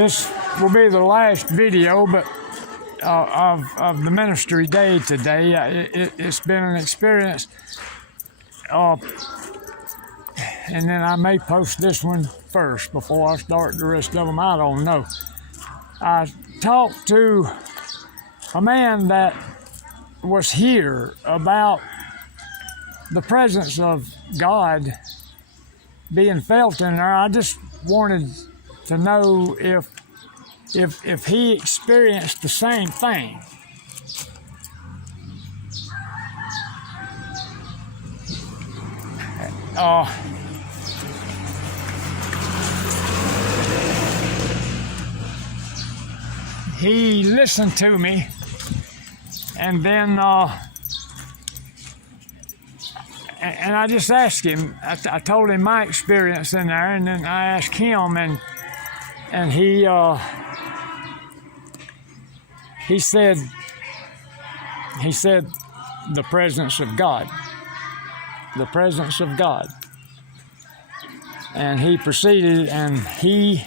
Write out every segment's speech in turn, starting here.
This will be the last video, but of the ministry day today. It's been an experience, and then I may post this one first before I start the rest of them. I don't know. I talked to a man that was here about the presence of God being felt in there. I just wanted to know if he experienced the same thing. He listened to me, and then and I just asked him. I told him my experience in there, and then I asked him, and he said the presence of God, the presence of God, and he proceeded, and he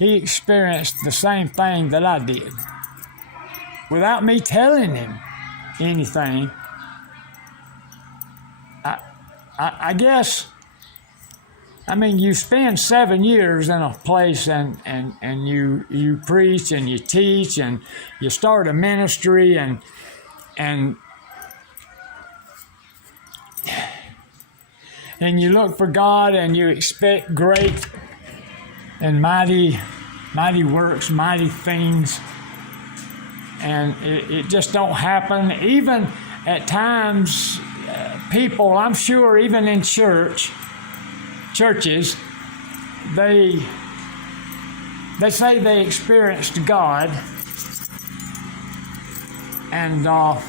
experienced the same thing that I did without me telling him anything. I guess, I mean, you spend 7 years in a place and you preach and you teach and you start a ministry and you look for God and you expect great and mighty works, mighty things, and it just don't happen. Even at times, people, I'm sure, even in churches, they say they experienced God, and I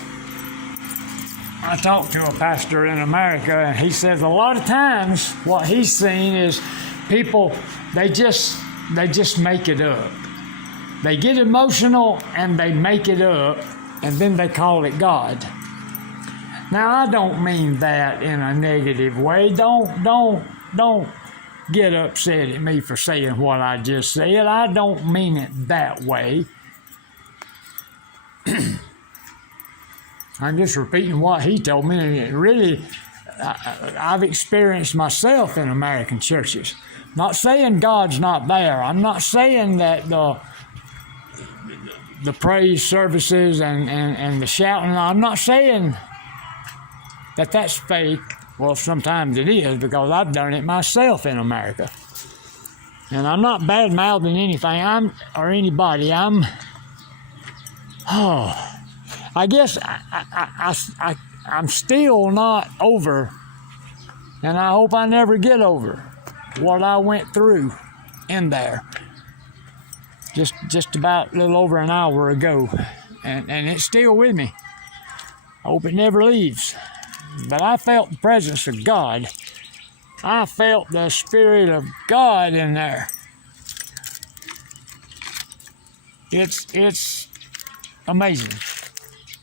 talked to a pastor in America, and he says a lot of times what he's seen is people, they just make it up. They get emotional and they make it up, and then they call it God. Now, I don't mean that in a negative way. Don't get upset at me for saying what I just said. I don't mean it that way. I'm just repeating what he told me. And it really, I've experienced myself in American churches. Not saying God's not there. I'm not saying that the praise services and the shouting, I'm not saying that that's fake. Well, sometimes it is, because I've done it myself in America. And I'm not bad-mouthing anything, or anybody. I guess I'm still not over, and I hope I never get over what I went through in there just about a little over an hour ago, and it's still with me. I hope it never leaves. But I felt the presence of God. I felt the Spirit of God in there. It's amazing.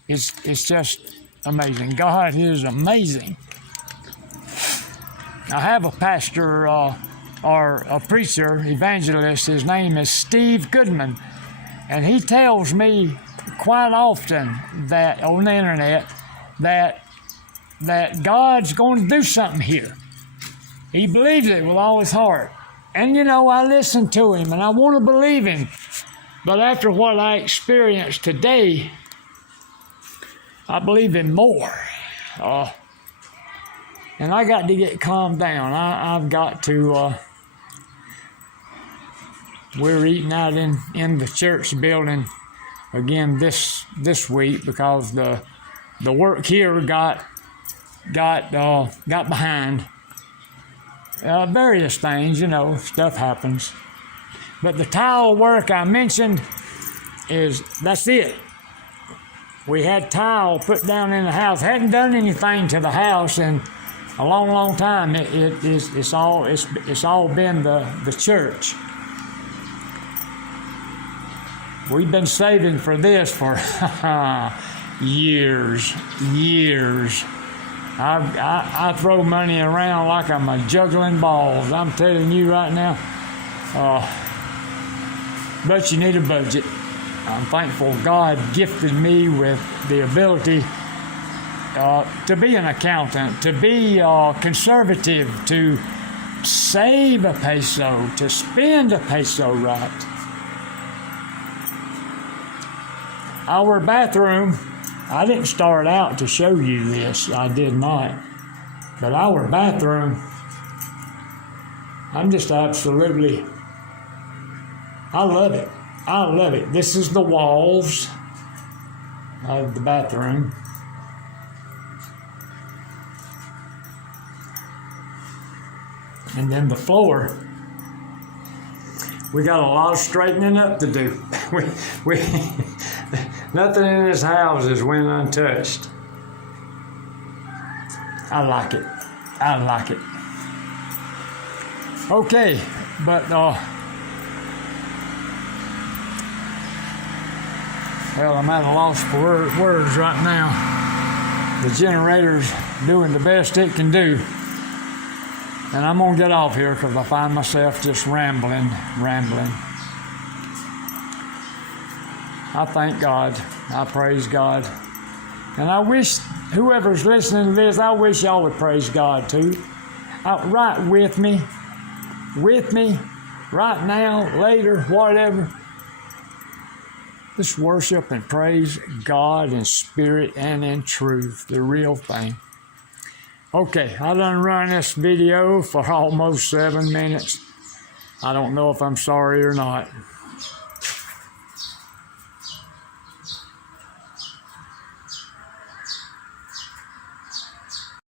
It's just amazing. God is amazing. I have a pastor or a preacher, evangelist. His name is Steve Goodman, and he tells me quite often that on the internet that God's going to do something here. He believes it with all his heart. And I listen to him and I want to believe him. But after what I experienced today, I believe him more. And I got to get calmed down. I've got to, we're eating out in the church building again this week, because the work here got behind. Various things, stuff happens. But the tile work I mentioned that's it. We had tile put down in the house. Hadn't done anything to the house in a long, long time. It's all been the church. We've been saving for this for years. I throw money around like I'm juggling balls. I'm telling you right now. but you need a budget. I'm thankful God gifted me with the ability to be an accountant, to be conservative, to save a peso, to spend a peso right. Our bathroom, I didn't start out to show you this, I did not. But our bathroom, I'm just absolutely, I love it. I love it. This is the walls of the bathroom. And then the floor, we got a lot of straightening up to do. we nothing in this house is went untouched. I like it. I like it. Okay, but well, I'm at a loss for words right now. The generator's doing the best it can do. And I'm going to get off here because I find myself just rambling. I thank God. I praise God. And I wish whoever's listening to this, I wish y'all would praise God too. Right with me, right now, later, whatever. Just worship and praise God in spirit and in truth, the real thing. Okay, I done run this video for almost 7 minutes. I don't know if I'm sorry or not.